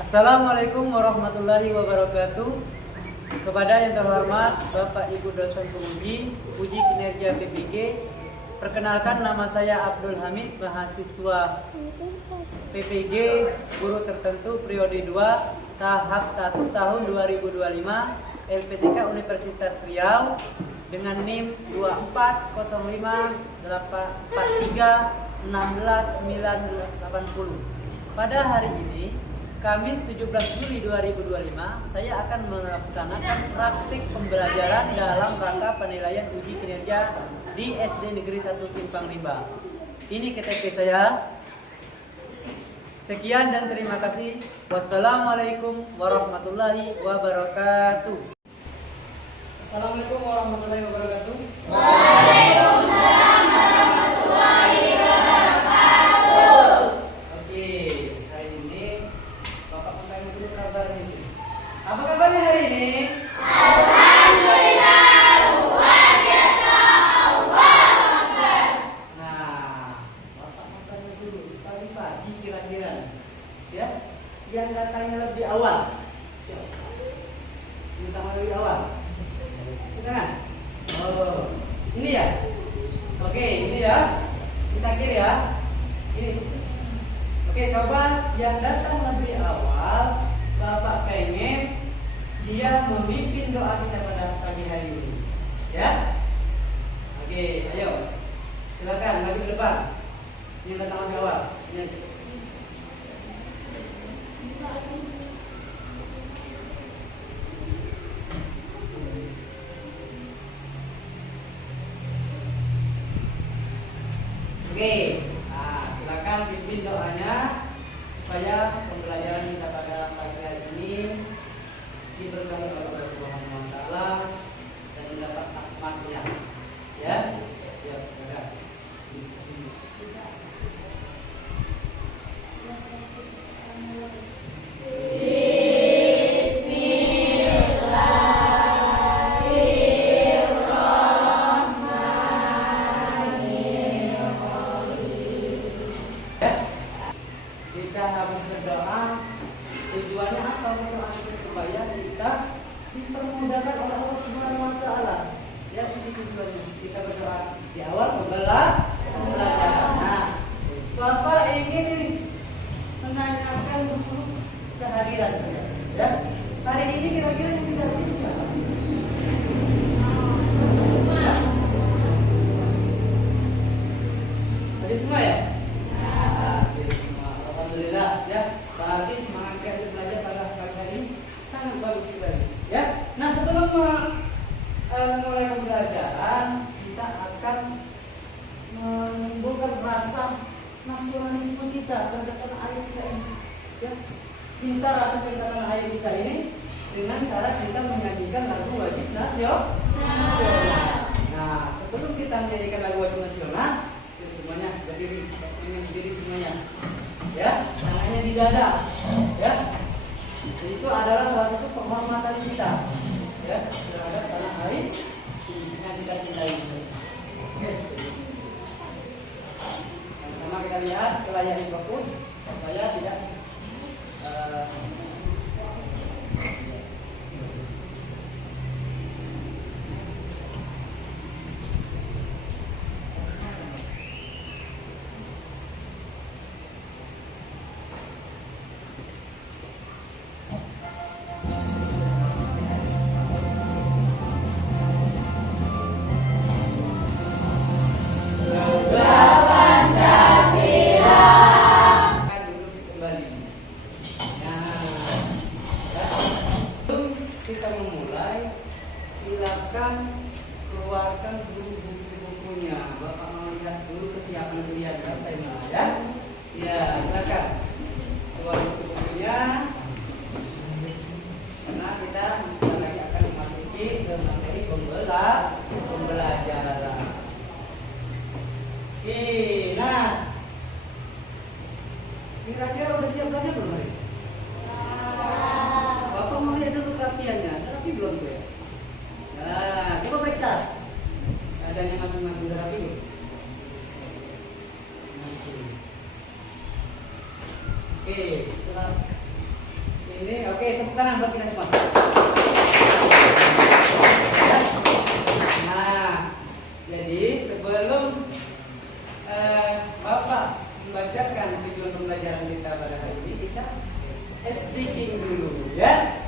Assalamualaikum warahmatullahi wabarakatuh. Kepada yang terhormat Bapak Ibu dosen penguji uji kinerja PPG, perkenalkan nama saya Abdul Hamid, mahasiswa PPG guru tertentu periode 2 tahap 1 tahun 2025 LPTK Universitas Riau dengan NIM 24048316980. Pada hari ini Kamis 17 Juli 2025, saya akan melaksanakan praktik pembelajaran dalam rangka penilaian uji kinerja di SD Negeri 1 Simpang Rimba. Ini KTP saya. Sekian dan terima kasih. Wassalamualaikum warahmatullahi wabarakatuh. Assalamualaikum warahmatullahi wabarakatuh. Waalaikumsalam warahmatullahi wabarakatuh. Oke, hari ini Bapak bertanya dulu kabarnya ini. Apa kabarnya hari ini? Alhamdulillah, luar biasa, Allahu Akbar. Nah, Bapak bertanya dulu tadi pagi kira-kira, ya, yang datangnya lebih awal. Yang datang lebih awal. Bukan? Oh, ini ya. Oke, ini ya. Sisa kiri ya. Ini. Oke, coba yang datang lebih awal, Bapak pengen dia memimpin doa kita pada pagi hari ini. Ya? Oke, ayo. Silakan maju ke depan. Yang datang lebih awal. Ini. Oke, nah, silakan pimpin doanya supaya pembelajaran kita pada pagi hari ini diberkahi oleh Allah Subhanahu wa taala dan mendapat rahmatnya. Ya. Ya, silakan. Kita harus berdoa. Tujuannya apa? Berdoa itu supaya kita dipermudahkan oleh Allah Subhanahu wa taala. Ya, itu tujuannya. Kita berdoa di awal pembelajaran. Nah, Bapak ingin menanyakan dulu kehadiran ya. Hari ini kira-kira yang tidak hadir siapa? Hadir semua ya? Alhamdulillah ya, berarti semangat kita belajar pada pagi hari ini sangat bagus sekali ya. Nah, sebelum mulai pembelajaran, kita akan menimbulkan rasa nasionalisme kita terhadap tanah air kita ini ya. Kita rasa cinta tanah air kita ini dengan cara kita menyanyikan lagu wajib nasional. Nah, sebelum kita menyanyikan lagu wajib nasional, semuanya berdiri, berdiri semuanya. Ya, tangannya di dada, ya. Itu adalah salah satu penghormatan kita, ya, terhadap tanah air yang kita cintai. Oke. Pertama kita lihat kelayakan fokus supaya tidak kita memulai, silakan keluarkan dulu buku-bukunya. Bapak mau lihat dulu kesiapan kalian ya. Ya, silakan keluar buku-bukunya. Karena kita lagi akan memasuki ke materi pembelajaran. Oke, nah, kira-kira udah siap belajar belum hari? Bapak mau lihat dulu kerapiannya, terapi belum gue? Nah, coba periksa adanya masing-masing terapi belum? Ini oke, tepuk tangan buat kita semua. Nah, jadi sebelum Bapak membacakan tujuan pembelajaran kita pada hari ini, kita speaking dulu ya.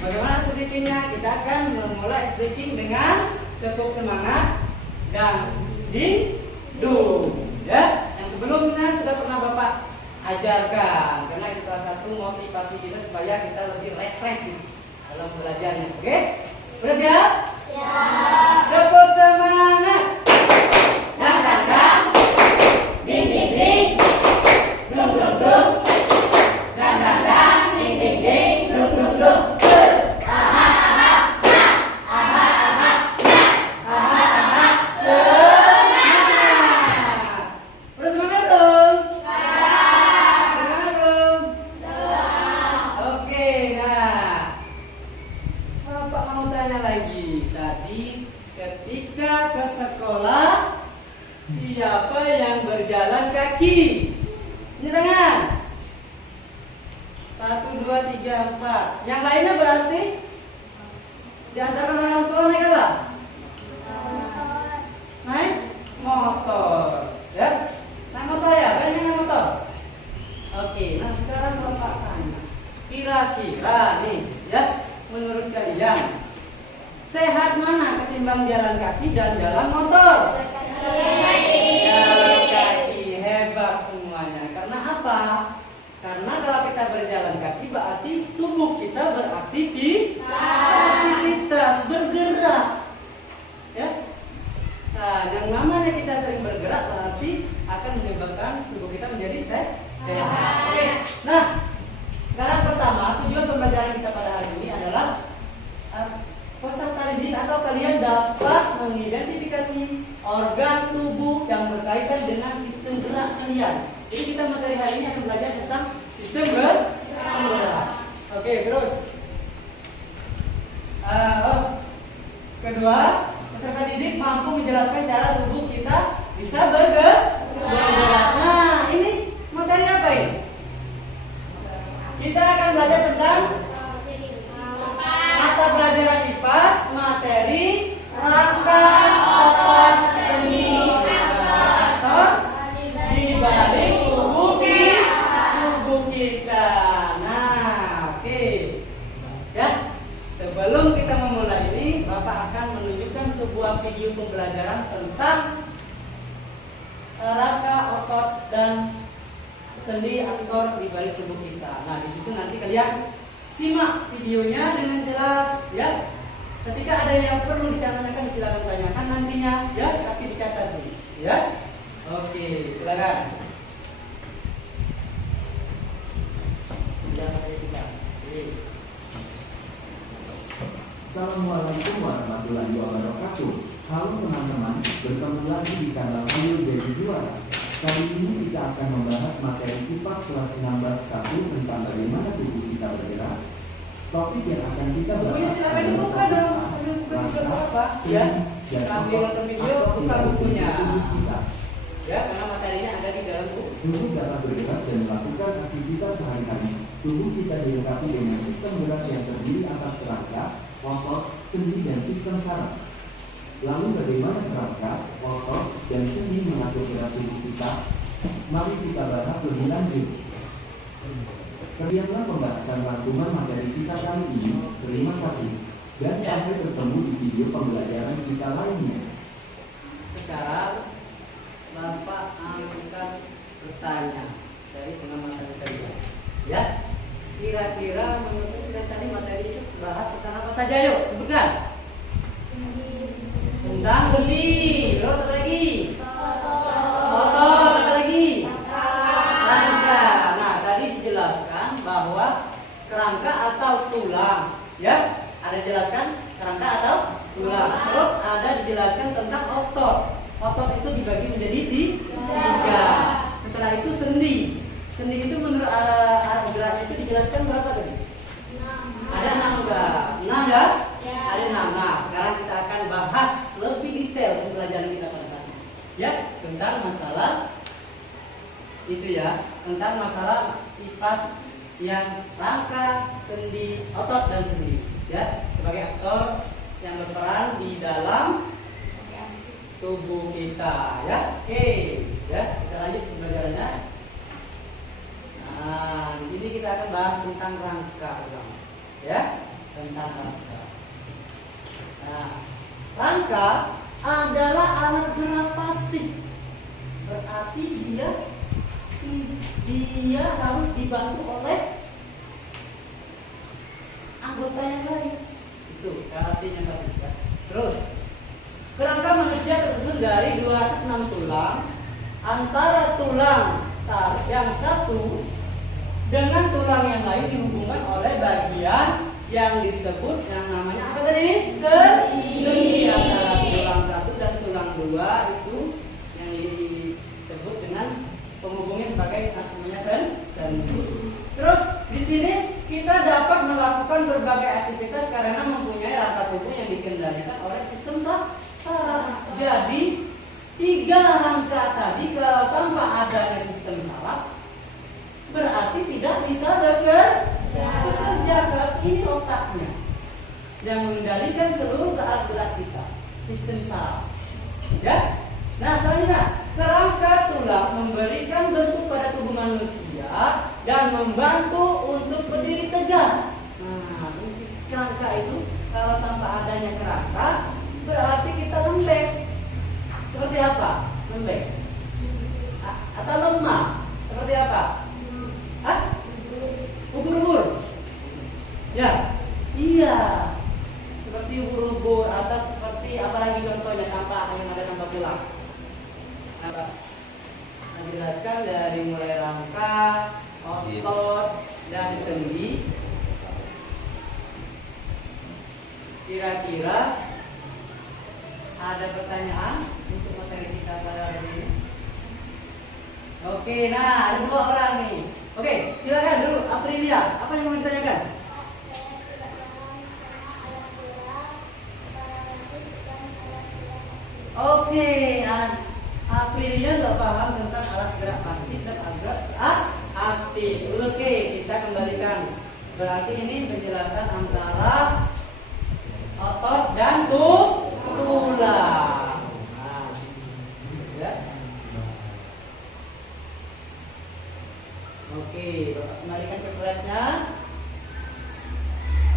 Bagaimana speakingnya? Kita akan memulai speaking dengan tepuk semangat dan didung ya. Yang sebelumnya sudah pernah Bapak ajarkan, karena itu salah satu motivasi kita supaya kita lebih refresh dalam belajarnya. Oke? Sudah siap? Ya. Tepuk semangat. Dang dang dang. Ding ding ding. Dung dung dung. Dang dang dang. Ding ding ding. Dung dung dung. Aha aha nah. Aha aha nah. Aha aha Semangat. Udah semangat belum? Semangat belum? Oke, nah Bapak mau tanya lagi. Tadi ketika ke sekolah, siapa yang berjalan kaki? Ini tangan. 1, 2, 3, 4. Yang lainnya berarti di antara orang tua naik apa? Naik motor. Ya? Naik motor ya? Banyak naik motor. Oke, nah sekarang Bapak tanya. Kira-kira nih, ya, menurut kalian sehat mana ketimbang jalan kaki dan jalan motor? Jalan kaki, hebat semuanya. Karena apa? Karena kalau kita berjalan kaki berarti tubuh kita beraktivitas, bergerak. Ya. Nah, yang namanya kita sering bergerak berarti akan menyebabkan tubuh kita menjadi sehat. Oke. Nah, sekarang pertama tujuan pembelajaran kita pada hari ini adalah peserta didik atau kalian dapat mengidentifikasi organ tubuh yang berkaitan dengan sistem gerak kalian. Jadi kita materi hari ini akan belajar tentang sistem gerak. Oke, terus. Kedua, peserta didik mampu menjelaskan cara tubuh kita bisa bergerak. Nah, ini materi apa ini? Kita akan belajar tentang mata pelajaran IPAS, materi rangka otot sendi atau di balik tubuh kita. Nah, oke. Ya, sebelum kita memulai ini, Bapak akan menunjukkan sebuah video pembelajaran tentang rangka otot dan sendi aktor di balik tubuh kita. Nah, di situ nanti kalian simak videonya dengan jelas ya. Ketika ada yang perlu ditanyakan silakan tanyakan nantinya ya, tapi dicatat dulu ya. Oke, silakan. Assalamualaikum warahmatullahi wabarakatuh. Halo teman-teman, bertemu lagi di kanal Ayo Jadi Juara. Kali ini kita akan membahas materi IPAS kelas 6 1 tentang bagaimana tubuh kita bergerak. Topik yang akan kita bahas silakan dibuka dong. Ya, ambil nonton video, buka bukunya. Ya, karena materinya ada di dalam buku. Tubuh dapat bergerak dan melakukan aktivitas sehari-hari. Tubuh kita dilengkapi dengan sistem gerak yang terdiri atas kerangka, otot, sendi, dan sistem saraf. Lalu bagaimana kerangka, otot, dan sendi mengatur gerak tubuh kita? Mari kita bahas lebih lanjut. Sekianlah pembahasan rangkuman materi kita kali ini. Terima kasih dan sampai bertemu di video pembelajaran kita lainnya. Sekarang Bapak akan bertanya dari pengamatan kalian. Ya, kira-kira menurut kita tadi materi itu bahas tentang apa saja? Yuk, sebutkan. Tentang sendi, terus apa lagi? Otot, apa lagi? Rangka. Nah, tadi dijelaskan bahwa kerangka atau tulang, ya, ada dijelaskan kerangka atau tulang. Terus ada dijelaskan tentang otot. Otot itu dibagi menjadi 3. Setelah itu sendi. Sendi itu menurut arah geraknya itu dijelaskan berapa tadi? 6. Ada 6 enggak? 6 ya? Ada 6. Nah, sekarang kita akan bahas lebih detail pembelajaran kita pada hari ini. Ya, tentang masalah itu ya, tentang masalah IPAS yang rangka, sendi, otot dan sendi. Ya, sebagai aktor yang berperan di dalam tubuh kita. Ya, oke. Ya, kita lanjut pembelajarannya. Nah, di sini kita akan bahas tentang rangka, ya, tentang rangka. Nah, rangka adalah alat gerak pasif. Berarti dia harus dibantu oleh anggota yang lain. Itu artinya pasif. Ya. Terus, kerangka manusia tersusun dari 206 tulang. Antara tulang yang satu dengan tulang yang lain dihubungkan oleh bagian yang disebut yang namanya apa tadi? Sendi. Antara tulang satu dan tulang dua itu yang disebut dengan penghubungnya sebagai namanya sendi. Terus di sini kita dapat melakukan berbagai aktivitas karena mempunyai rangka tubuh yang dikendalikan oleh sistem saraf. Jadi 3 rangka tadi kalau tanpa adanya sistem saraf berarti tidak bisa bekerja. Ini otaknya yang mengendalikan seluruh gerak kita, sistem saraf. Ya. Nah, selanjutnya kerangka tulang memberikan bentuk pada tubuh manusia dan membantu untuk berdiri tegak. Nah, fungsi kerangka itu kalau tanpa adanya kerangka berarti kita lembek. Seperti apa? Lembek. Atau lemah? Seperti apa? Ubur-ubur. Ya. Iya. Seperti ubur-ubur atau seperti apalagi contohnya tanpa yang ada tanpa tulang. Menjelaskan dari mulai rangka, otot, dan sendi. Kira-kira ada pertanyaan untuk materi kita pada hari ini? Oke, nah ada 2 orang nih. Oke, silakan dulu Aprilia. Apa yang mau ditanyakan? Oke, Aprilia nggak paham tentang alat gerak pasif dan alat gerak aktif. Oke, kita kembalikan. Berarti ini penjelasan antara otot dan tulang. Nah, ya. Oke, Bapak kembalikan ke slide-nya.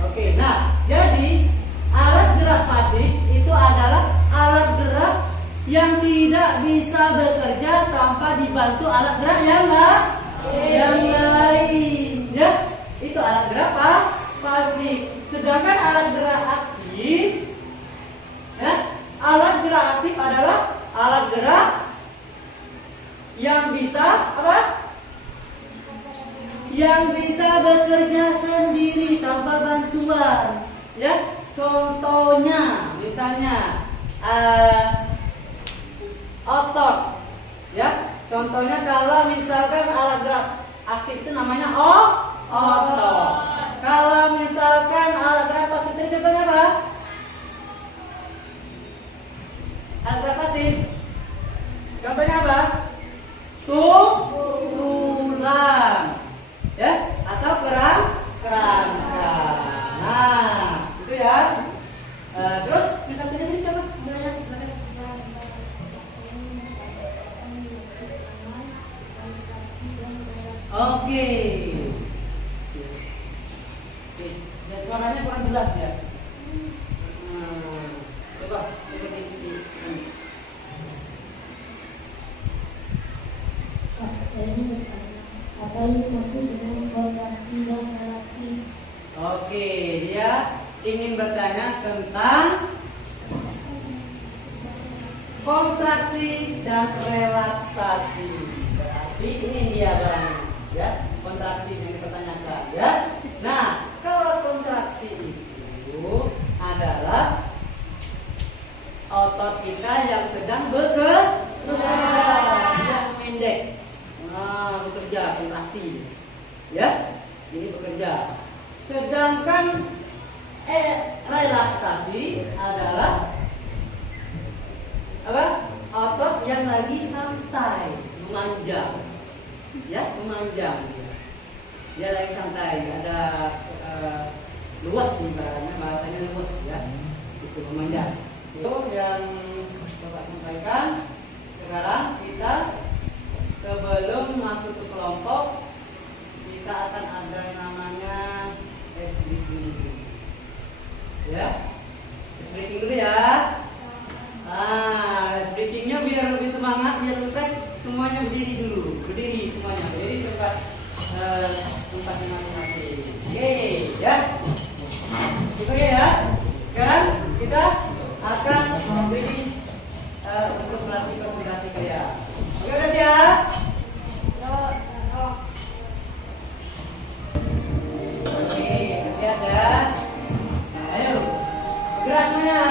Oke, nah, jadi alat gerak pasif itu adalah alat gerak yang tidak bisa bekerja tanpa dibantu alat gerak yang lain. Ya, itu alat gerak pasif. Sedangkan alat gerak aktif, ya, alat gerak aktif adalah alat gerak yang bisa apa? Yang bisa bekerja sendiri tanpa bantuan. Ya, contohnya, misalnya otot. Ya, contohnya kalau misalkan alat gerak aktif itu namanya otot. Kalau misalkan alat gerak pasif itu contohnya apa? Alat gerak pasif. Contohnya apa? Tulang. Ya, atau kerangka. Nah, itu ya. Terus di satunya ini siapa? Oke. Dan suaranya kurang jelas ya. Coba di. Apa yang dimaksud dengan kontraksi dan relaksi? Oke, dia ingin bertanya tentang kontraksi dan relaksasi. Berarti ini dia barangnya, ya, kontraksi yang dipertanyakan, ya. Nah, kalau kontraksi itu adalah otot kita yang sedang bekerja, yang pendek. Nah, bekerja, kontraksi, ya, ini bekerja. Sedangkan relaksasi adalah apa? Otot yang lagi santai, memanjang, ya, memanjang. dia lagi santai, ada luas nih bahasanya luas ya, itu memanjang. Itu yang Bapak sampaikan. Sekarang kita sebelum masuk ke kelompok, kita akan ada yang namanya ice breaking. Ya, ice breaking dulu ya. Ice breakingnya biar lebih semangat, biar lebih fresh, semuanya berdiri dulu, berdiri semuanya, berdiri tempat masing-masing. Oke, ya. Oke ya. Sekarang kita akan berdiri untuk melatih konsentrasi kalian. Oke, udah siap? Oke, siap ya. Ayo, bergerak semuanya.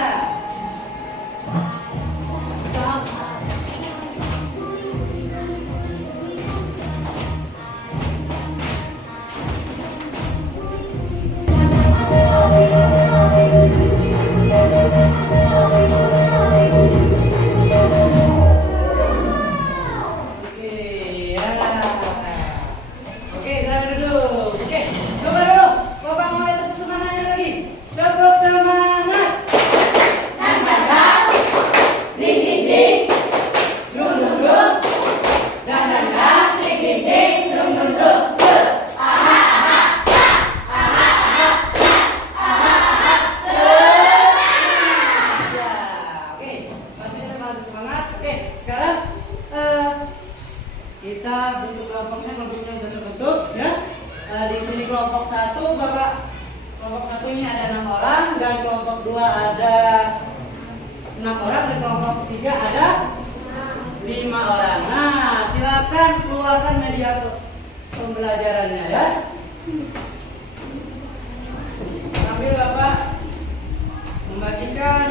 Kita bentuk kelompoknya bentuk ya. Di sini kelompok 1 Bapak, kelompok 1 ini ada 6 orang, dan kelompok 2 ada 6 orang, dan kelompok 3 ada 5 orang. Nah, silakan keluarkan media pembelajarannya ya. Sambil Bapak membagikan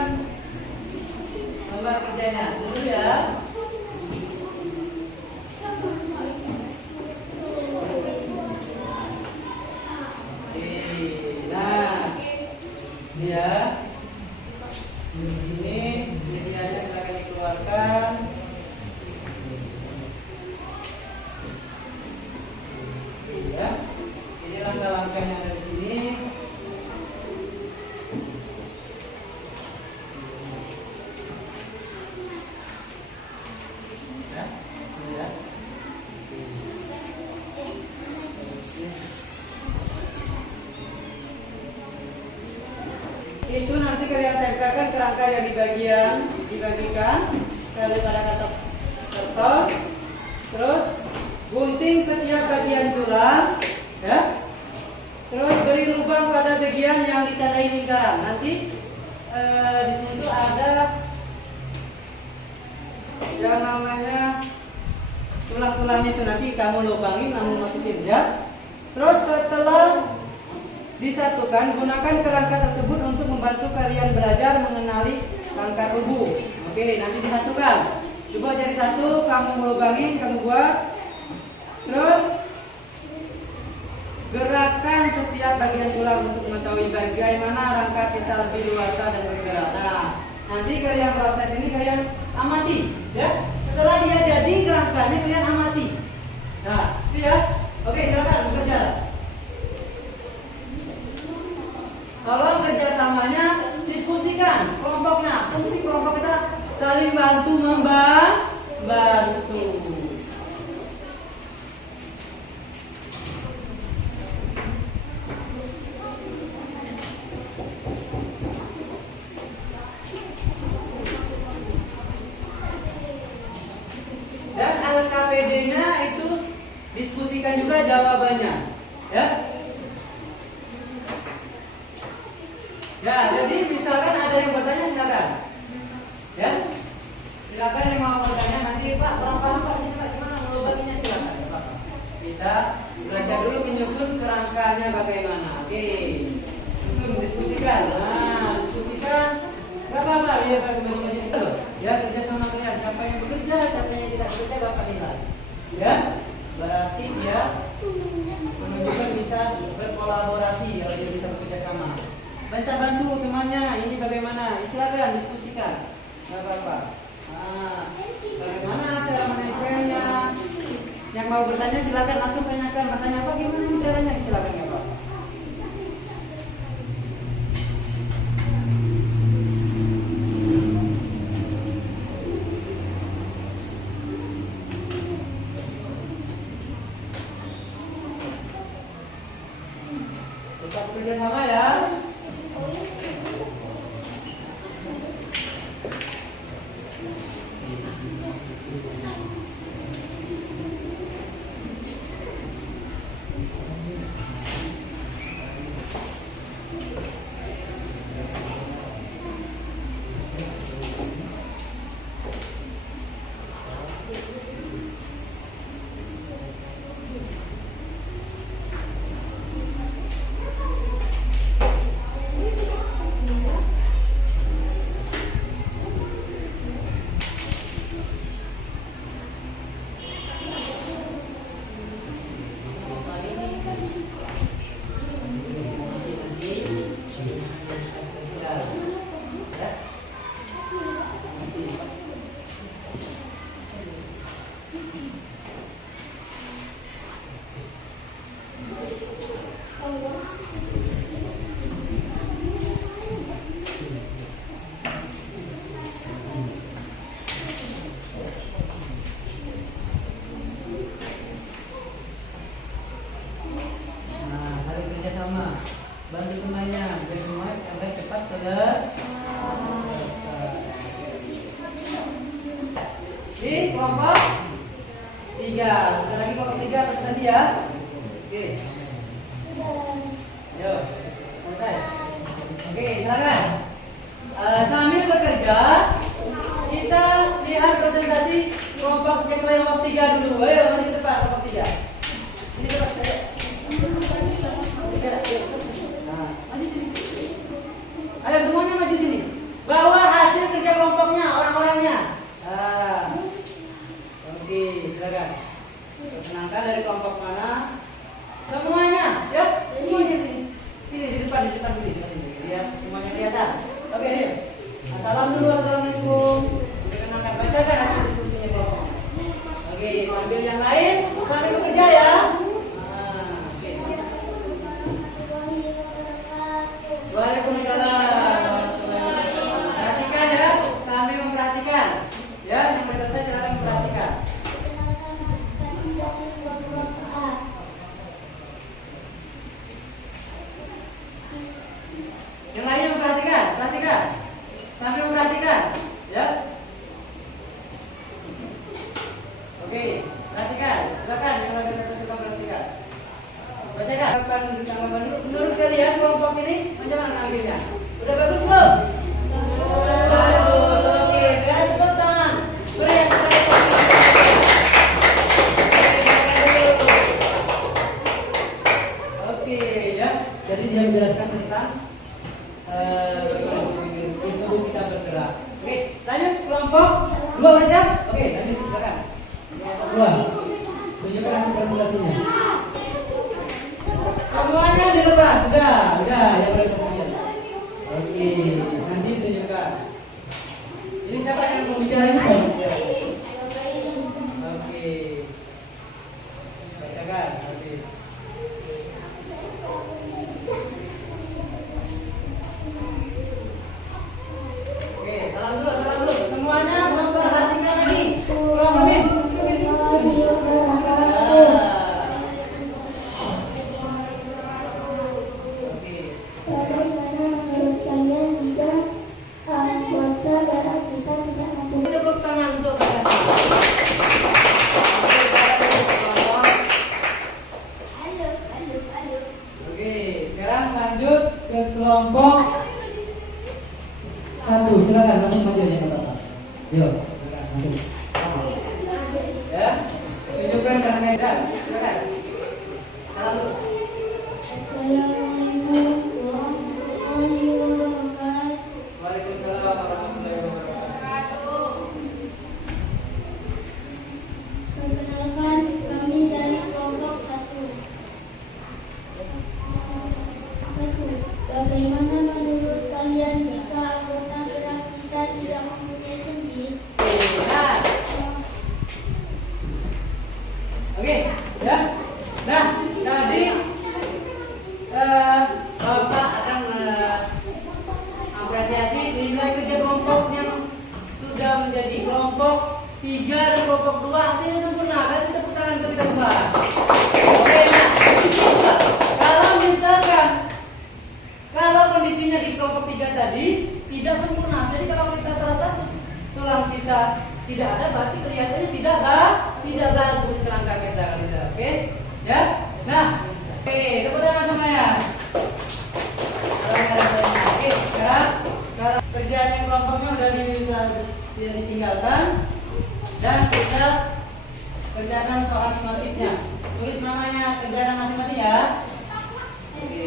gambar kerjanya dulu ya. Ya, ini medianya silakan dikeluarkan. Ya, ini langkah-langkahnya dari sini. Ya, ini ya. Itu nanti kalian tempelkan kerangka yang dibagikan daripada kertas kertas. Terus gunting setiap bagian tulang, ya. Terus beri lubang pada bagian yang ditandai lingkaran. Nanti di situ ada yang namanya tulang-tulangnya itu, nanti kamu lubangin, kamu masukin ya. Terus setelah disatukan, gunakan kerangka tersebut untuk membantu kalian belajar mengenali rangka tubuh. Oke, nanti disatukan. Coba jadi satu, kamu melubangin, kamu buat. Terus gerakan setiap bagian tulang untuk mengetahui bagaimana rangka kita lebih luasa dan bergerak. Nah, nanti kalian proses ini kalian amati, ya. Setelah dia jadi kerangkanya kalian amati. Nah, itu ya. Oke, silakan bekerja. Tolong kerjasamanya diskusikan kelompoknya. Fungsi kelompok kita saling bantu membantu. Dan LKPD-nya itu diskusikan juga jawabannya, ya. Ya, jadi misalkan ada yang bertanya silakan. Ya. Silakan yang mau bertanya nanti, Pak, kurang paham Pak, sini Pak, gimana melubanginya, silakan ya, Pak. Kita belajar dulu menyusun kerangkanya bagaimana. Oke. Susun, diskusikan. Nah, diskusikan. Enggak apa-apa, ya bagi-bagi itu. Ya, kerja sama kalian. Siapa yang bekerja, siapa yang tidak bekerja, Bapak nilai. Ya. Berarti dia menunjukkan bisa berkolaborasi, kalau dia bisa bekerja sama. Minta bantu temannya, ini bagaimana? Silakan diskusikan. Enggak apa-apa. Nah, bagaimana cara menempelnya? Yang mau bertanya silakan langsung tanyakan. Bertanya apa gimana caranya? Silakan ya Pak. Tetap kerjasama ya. Bantu temannya biar semua agar cepat selesai. Di kelompok 3, kita lagi kelompok 3 presentasi ya. Oke. Ayo, selesai. Oke, silakan. Sambil bekerja, kita lihat presentasi kelompok kelompok 3 dulu. Ayo maju depan kelompok 3. Ini depan saya. Nah, maju sini. Ayo semuanya maju sini. Bawa hasil kerja kelompoknya, orang-orangnya. Oke, silakan. Perkenalkan dari kelompok mana? Semuanya, ya, semuanya sini. Sini di depan dulu. Ya, semuanya kelihatan. Oke, yuk. Salam dulu, assalamualaikum. Perkenalkan, bacakan hasil diskusinya kelompoknya. Oke, ambil yang lain, sambil bekerja ya. Waalaikumsalam. Perhatikan ya, sambil memperhatikan. Ya, yang belum selesai silakan memperhatikan. Yang lain memperhatikan, perhatikan. Sambil memperhatikan, ya. Oke, perhatikan. Silakan yang lagi selesai kita perhatikan. Bacakan tanggapan dulu. Menurut kalian kelompok ini macam mana ambilnya? Udah bagus belum? Bagus. Oke, sekarang tepuk tangan. Beri yang terbaik. Oke, ya. Jadi dia menjelaskan tentang tubuh kita bergerak. Oke, lanjut kelompok 2 udah siap? Oke, lanjut silakan. Kelompok 2. Tunjukkan hasil presentasinya. Semuanya dilepas, sudah, ya boleh kemudian. Oke, nanti tunjukkan. Ini siapa yang pembicara ini? Oke, bacakan. Oke. Oke, salam dulu. Semuanya memperhatikan ini. Tolong amin. Kelompok 1, silakan langsung maju aja ke Bapak. Yuk, silakan langsung. Ya, tunjukkan rangkaian. Silakan. Salam dulu. Assalamualaikum warahmatullahi wabarakatuh. Waalaikumsalam warahmatullahi wabarakatuh. Perkenalkan, kami dari kelompok 1. Bagaimana menurut kalian jika anggota gerak kita tidak mempunyai sendi? Oke, Bapak akan apresiasi nilai kerja kelompok yang sudah menjadi kelompok 3 dan kelompok 2 hasilnya sempurna. Kasih tepuk tangan untuk kita semua. Oke, nah, kalau misalkan kalau kondisinya di kelompok 3 tadi tidak sempurna, jadi kalau kita salah satu tulang kita tidak ada, berarti kelihatannya tidak bagus kerangka kita. Oke, ya. Nah, oke, tepuk tangan semuanya. Oke, sekarang kalau kerjaan yang kelompoknya udah ditinggalkan dan kita kerjakan soal sumatifnya. Tulis namanya kerjaan masing-masing ya. Oke.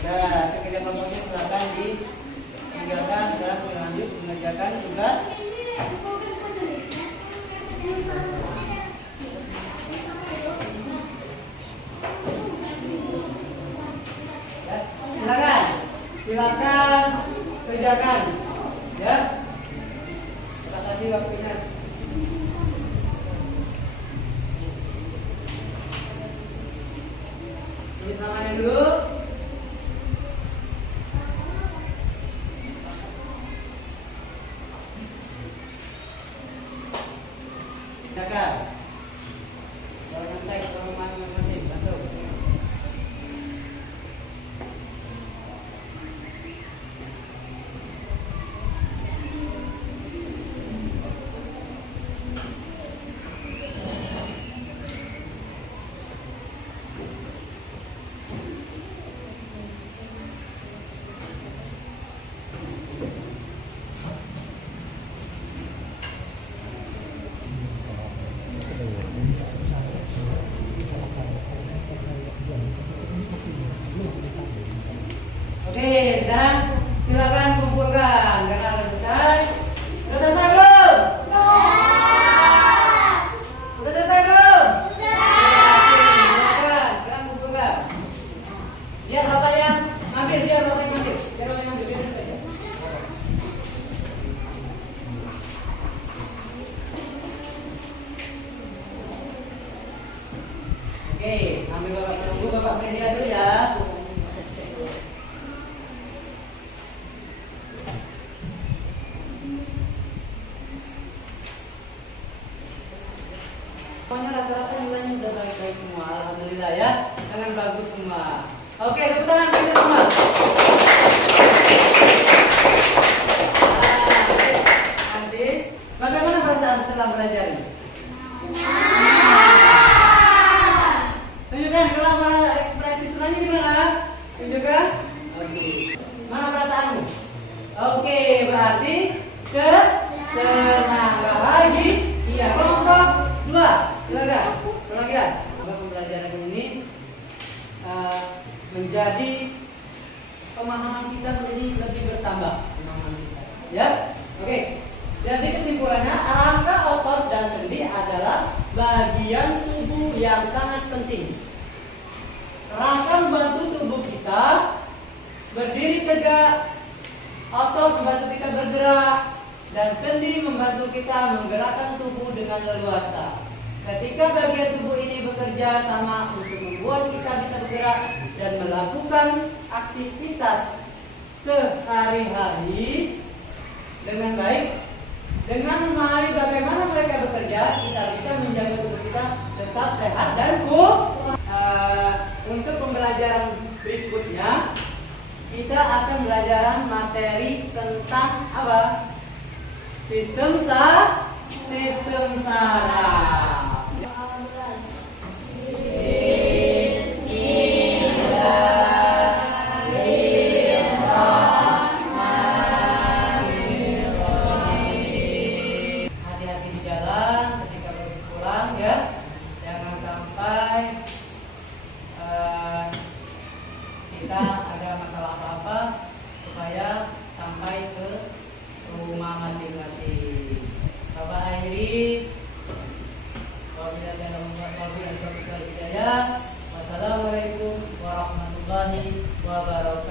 Nah, sekitar kelompoknya silakan ditinggalkan dan lanjut mengerjakan tugas. Silakan kerjakan, ya. Terima kasih waktunya. Tulis namanya dulu. Kerjakan. Kalau nyantai, kalau masing-masing masuk. Oke, sekarang silakan kumpulkan karena sudah selesai. Sudah selesai belum? Sudah selesai belum? Silakan, sekarang kumpulkan. Biar bapak yang ambil, biar bapak yang ambil, biar saja. Oke, ambil bapak menunggu, bapak berhenti dulu ya. Semuanya rata-rata nilainya udah baik-baik semua, alhamdulillah ya, dengan bagus semua. Oke, tepuk tangan kita semua. Nanti, bagaimana perasaan setelah belajar? Tunjukkan kalau mana ekspresi senangnya gimana? Tunjukkan. Oke. Mana perasaanmu? Oke, berarti senang bahagia. Kelompok 2. Silakan. Silakan. Pembelajaran ini menjadi pemahaman kita menjadi lebih bertambah pemahaman kita. Ya. Oke. Jadi kesimpulannya, rangka otot dan sendi adalah bagian tubuh yang sangat penting. Rangka membantu tubuh kita berdiri tegak, otot membantu kita bergerak, dan sendi membantu kita menggerakkan tubuh dengan leluasa. Ketika bagian tubuh ini bekerja sama untuk membuat kita bisa bergerak dan melakukan aktivitas sehari-hari dengan baik, dengan memahami bagaimana mereka bekerja, kita bisa menjaga tubuh kita tetap sehat dan kuat. Untuk pembelajaran berikutnya, kita akan belajar materi tentang apa? Sistem saraf. Hati-hati di jalan ketika pulang ya, jangan sampai kita ada masalah apa-apa, supaya sampai ke rumah masing-masing. Bapak akhiri. Wassalamualaikum warahmatullahi wabarakatuh.